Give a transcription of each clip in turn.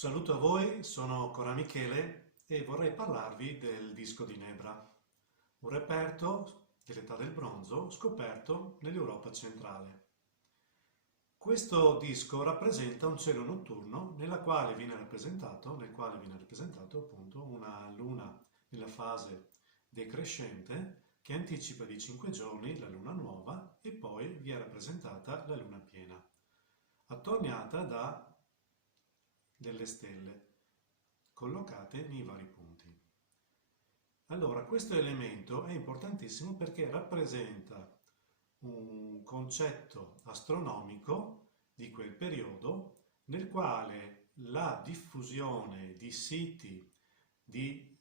Saluto a voi, sono Cora Michele e vorrei parlarvi del disco di Nebra, un reperto dell'età del bronzo scoperto nell'Europa centrale. Questo disco rappresenta un cielo notturno nel quale viene rappresentato appunto una luna nella fase decrescente che anticipa di 5 giorni la luna nuova e poi vi è rappresentata la luna piena, attorniata da delle stelle collocate nei vari punti. Allora, questo elemento è importantissimo perché rappresenta un concetto astronomico di quel periodo nel quale la diffusione di siti di,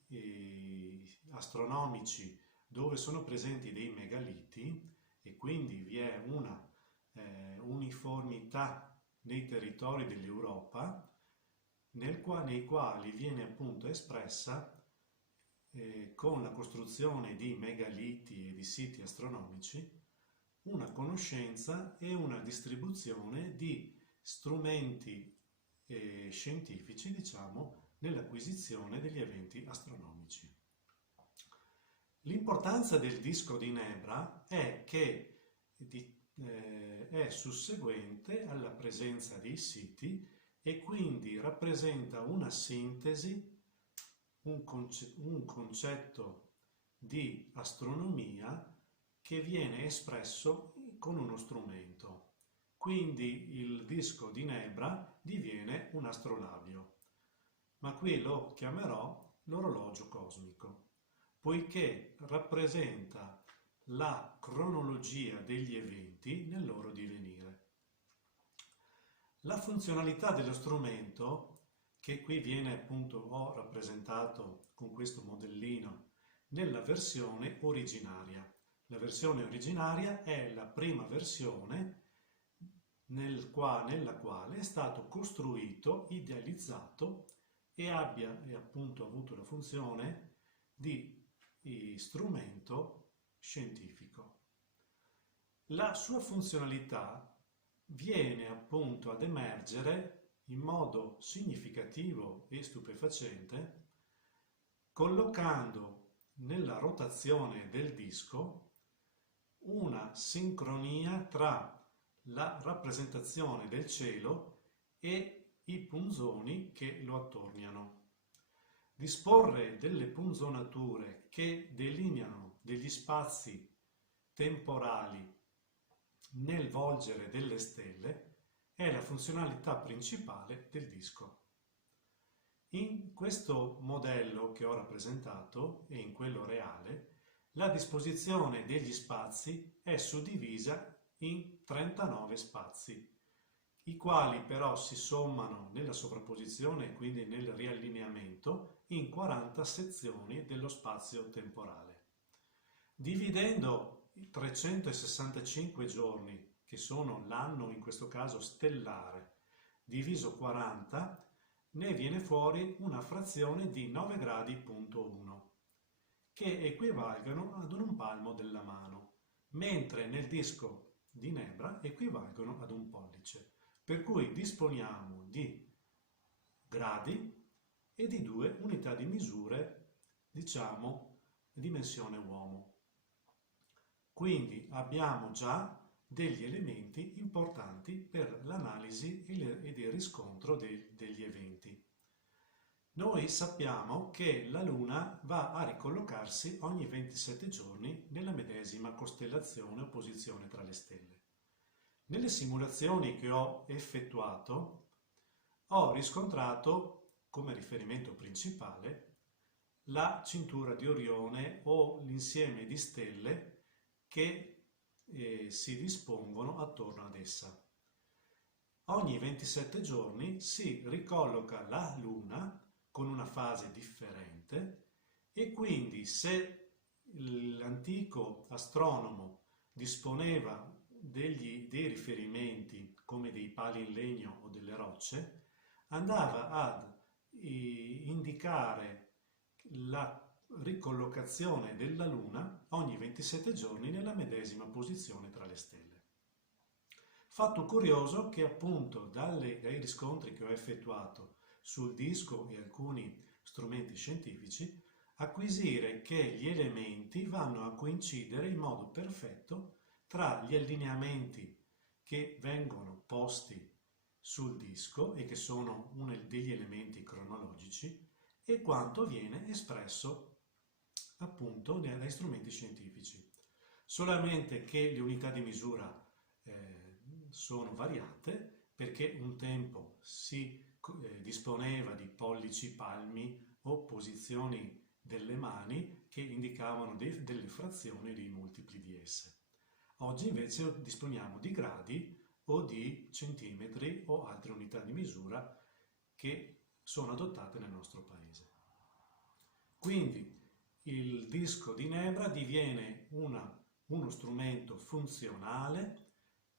astronomici dove sono presenti dei megaliti e quindi vi è una uniformità nei territori dell'Europa nei quali viene appunto espressa con la costruzione di megaliti e di siti astronomici una conoscenza e una distribuzione di strumenti scientifici, diciamo, nell'acquisizione degli eventi astronomici. L'importanza del disco di Nebra è che è susseguente alla presenza dei siti e quindi rappresenta una sintesi, un concetto di astronomia che viene espresso con uno strumento. Quindi il disco di Nebra diviene un astrolabio, ma qui lo chiamerò l'orologio cosmico, poiché rappresenta la cronologia degli eventi nel loro divenire. La funzionalità dello strumento, che qui viene appunto ho rappresentato con questo modellino nella versione originaria. La versione originaria è la prima versione nella quale è stato costruito, idealizzato e abbia appunto avuto la funzione di strumento scientifico. La sua funzionalità viene appunto ad emergere in modo significativo e stupefacente collocando nella rotazione del disco una sincronia tra la rappresentazione del cielo e i punzoni che lo attorniano. Disporre delle punzonature che delineano degli spazi temporali nel volgere delle stelle è la funzionalità principale del disco. In questo modello che ho rappresentato e in quello reale, la disposizione degli spazi è suddivisa in 39 spazi, i quali però si sommano nella sovrapposizione e quindi nel riallineamento in 40 sezioni dello spazio temporale. Dividendo i 365 giorni, che sono l'anno in questo caso stellare, diviso 40, ne viene fuori una frazione di 9 gradi,1, che equivalgono ad un palmo della mano, mentre nel disco di Nebra equivalgono ad un pollice, per cui disponiamo di gradi e di due unità di misure, diciamo, dimensione uomo. Quindi abbiamo già degli elementi importanti per l'analisi ed il riscontro degli eventi. Noi sappiamo che la Luna va a ricollocarsi ogni 27 giorni nella medesima costellazione o posizione tra le stelle. Nelle simulazioni che ho effettuato ho riscontrato come riferimento principale la cintura di Orione o l'insieme di stelle che si dispongono attorno ad essa. Ogni 27 giorni si ricolloca la Luna con una fase differente e quindi se l'antico astronomo disponeva dei riferimenti come dei pali in legno o delle rocce, andava ad indicare la ricollocazione della Luna ogni 27 giorni nella medesima posizione tra le stelle. Fatto curioso che appunto dai riscontri che ho effettuato sul disco e alcuni strumenti scientifici, acquisire che gli elementi vanno a coincidere in modo perfetto tra gli allineamenti che vengono posti sul disco e che sono uno degli elementi cronologici e quanto viene espresso appunto dai strumenti scientifici. Solamente che le unità di misura sono variate perché un tempo si disponeva di pollici, palmi o posizioni delle mani che indicavano delle frazioni dei multipli di esse. Oggi invece disponiamo di gradi o di centimetri o altre unità di misura che sono adottate nel nostro paese. Quindi il disco di Nebra diviene uno strumento funzionale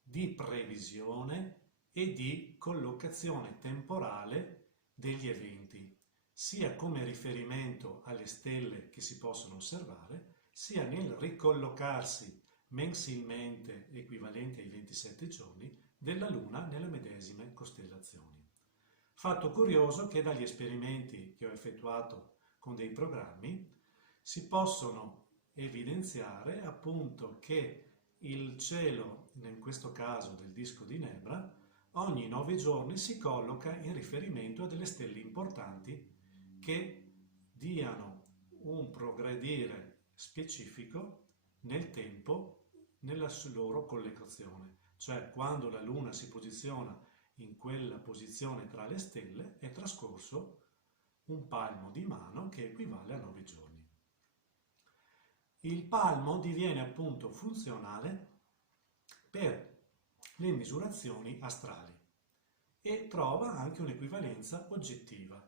di previsione e di collocazione temporale degli eventi, sia come riferimento alle stelle che si possono osservare, sia nel ricollocarsi mensilmente equivalente ai 27 giorni della Luna nelle medesime costellazioni. Fatto curioso che dagli esperimenti che ho effettuato con dei programmi si possono evidenziare appunto che il cielo, in questo caso del disco di Nebra, ogni 9 giorni si colloca in riferimento a delle stelle importanti che diano un progredire specifico nel tempo nella loro collocazione, cioè quando la Luna si posiziona in quella posizione tra le stelle è trascorso un palmo di mano che equivale a 9 giorni. Il palmo diviene appunto funzionale per le misurazioni astrali e trova anche un'equivalenza oggettiva.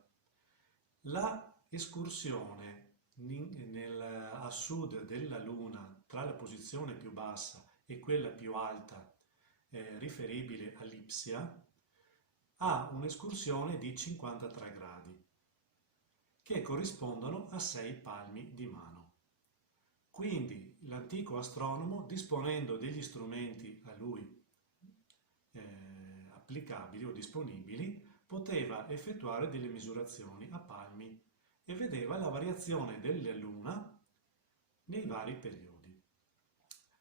La escursione a sud della Luna tra la posizione più bassa e quella più alta riferibile all'Ipsia ha un'escursione di 53 gradi che corrispondono a 6 palmi di mano. Quindi l'antico astronomo, disponendo degli strumenti a lui applicabili o disponibili, poteva effettuare delle misurazioni a palmi e vedeva la variazione della Luna nei vari periodi.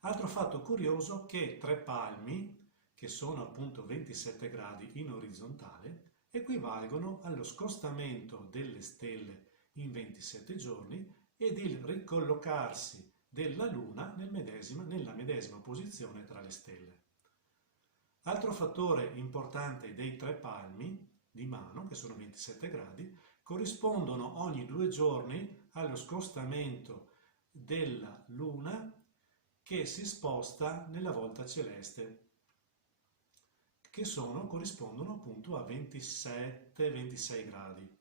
Altro fatto curioso che 3 palmi, che sono appunto 27 gradi in orizzontale, equivalgono allo scostamento delle stelle in 27 giorni ed il ricollocarsi della Luna nella medesima posizione tra le stelle. Altro fattore importante dei 3 palmi di mano, che sono 27 gradi, corrispondono ogni 2 giorni allo scostamento della Luna che si sposta nella volta celeste, che corrispondono appunto a 27-26 gradi,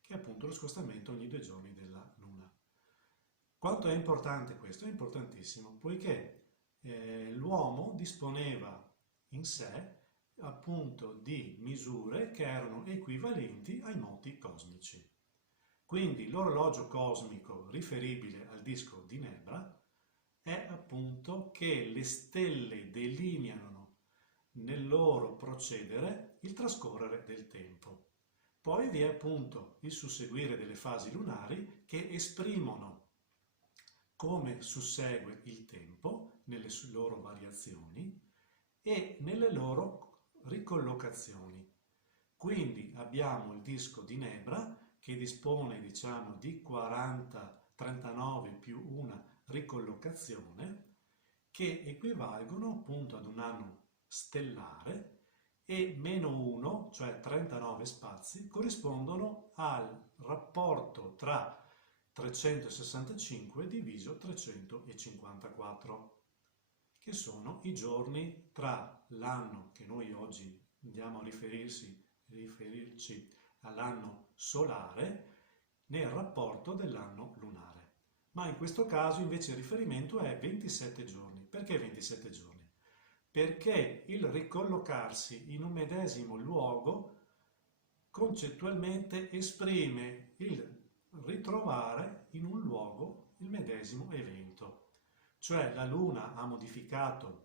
che è appunto lo scostamento ogni 2 giorni della Luna. Quanto è importante questo? È importantissimo, poiché l'uomo disponeva in sé appunto di misure che erano equivalenti ai moti cosmici. Quindi l'orologio cosmico riferibile al disco di Nebra è appunto che le stelle delineano nel loro procedere il trascorrere del tempo. Poi vi è appunto il susseguire delle fasi lunari che esprimono come sussegue il tempo nelle loro variazioni e nelle loro ricollocazioni. Quindi abbiamo il disco di Nebra che dispone diciamo di 39 più una ricollocazione che equivalgono appunto ad un anno stellare e meno 1, cioè 39 spazi, corrispondono al rapporto tra 365 diviso 354, che sono i giorni tra l'anno che noi oggi andiamo a riferirci all'anno solare nel rapporto dell'anno lunare. Ma in questo caso invece il riferimento è 27 giorni. Perché 27 giorni? Perché il ricollocarsi in un medesimo luogo concettualmente esprime il ritrovare in un luogo il medesimo evento. Cioè la Luna ha modificato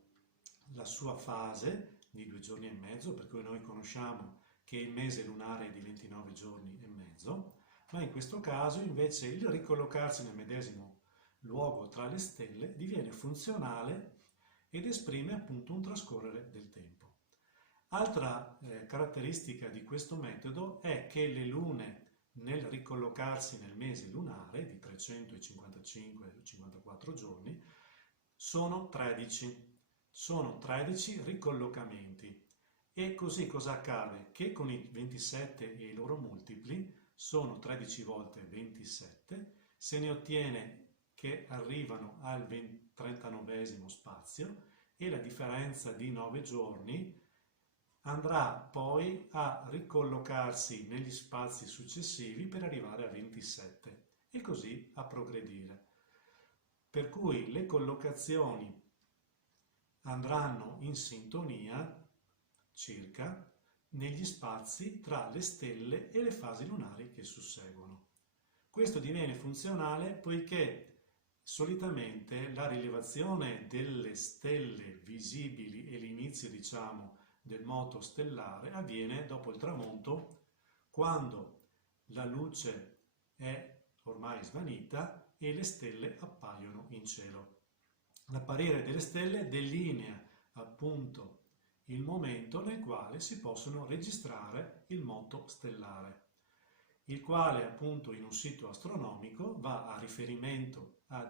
la sua fase di 2 giorni e mezzo, per cui noi conosciamo che il mese lunare è di 29 giorni e mezzo, ma in questo caso invece il ricollocarsi nel medesimo luogo tra le stelle diviene funzionale ed esprime appunto un trascorrere del tempo. Altra caratteristica di questo metodo è che le lune nel ricollocarsi nel mese lunare di 355-54 giorni sono 13. Sono 13 ricollocamenti. E così cosa accade? Che con i 27 e i loro multipli sono 13 volte 27, se ne ottiene che arrivano al 39esimo spazio e la differenza di 9 giorni andrà poi a ricollocarsi negli spazi successivi per arrivare a 27 e così a progredire. Per cui le collocazioni andranno in sintonia circa negli spazi tra le stelle e le fasi lunari che susseguono. Questo diviene funzionale poiché solitamente la rilevazione delle stelle visibili e l'inizio, diciamo, del moto stellare avviene dopo il tramonto, quando la luce è ormai svanita e le stelle appaiono in cielo. L'apparire delle stelle delinea appunto il momento nel quale si possono registrare il moto stellare, il quale appunto in un sito astronomico va a riferimento a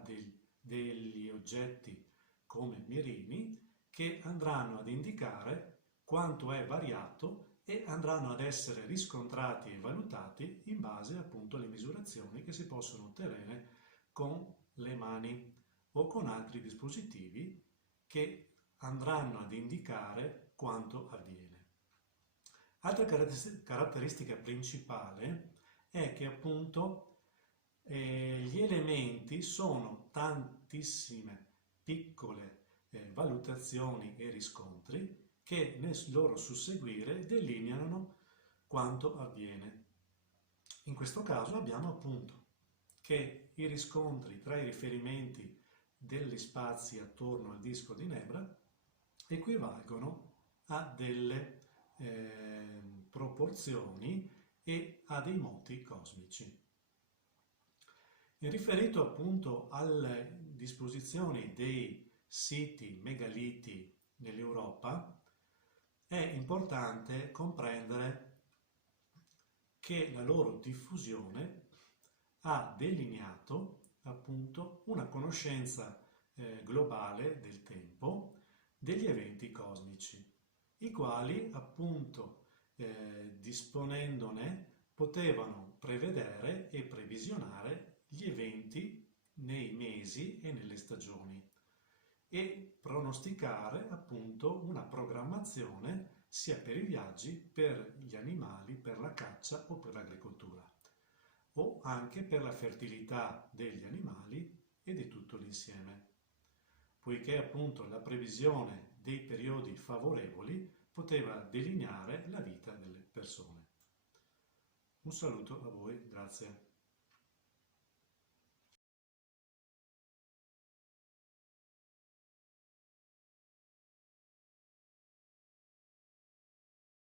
degli oggetti come mirini che andranno ad indicare quanto è variato e andranno ad essere riscontrati e valutati in base appunto alle misurazioni che si possono ottenere con le mani o con altri dispositivi che andranno ad indicare quanto avviene. Altra caratteristica principale è che appunto gli elementi sono tantissime piccole valutazioni e riscontri che nel loro susseguire delineano quanto avviene. In questo caso abbiamo appunto che i riscontri tra i riferimenti degli spazi attorno al disco di Nebra equivalgono a delle proporzioni e a dei moti cosmici. In riferito appunto alle disposizioni dei siti megaliti nell'Europa, è importante comprendere che la loro diffusione ha delineato appunto una conoscenza globale del tempo degli eventi cosmici, i quali appunto disponendone potevano prevedere e previsionare gli eventi nei mesi e nelle stagioni e pronosticare appunto una programmazione sia per i viaggi, per gli animali, per la caccia o per l'agricoltura, o anche per la fertilità degli animali e di tutto l'insieme, poiché appunto la previsione dei periodi favorevoli poteva delineare la vita delle persone. Un saluto a voi, grazie.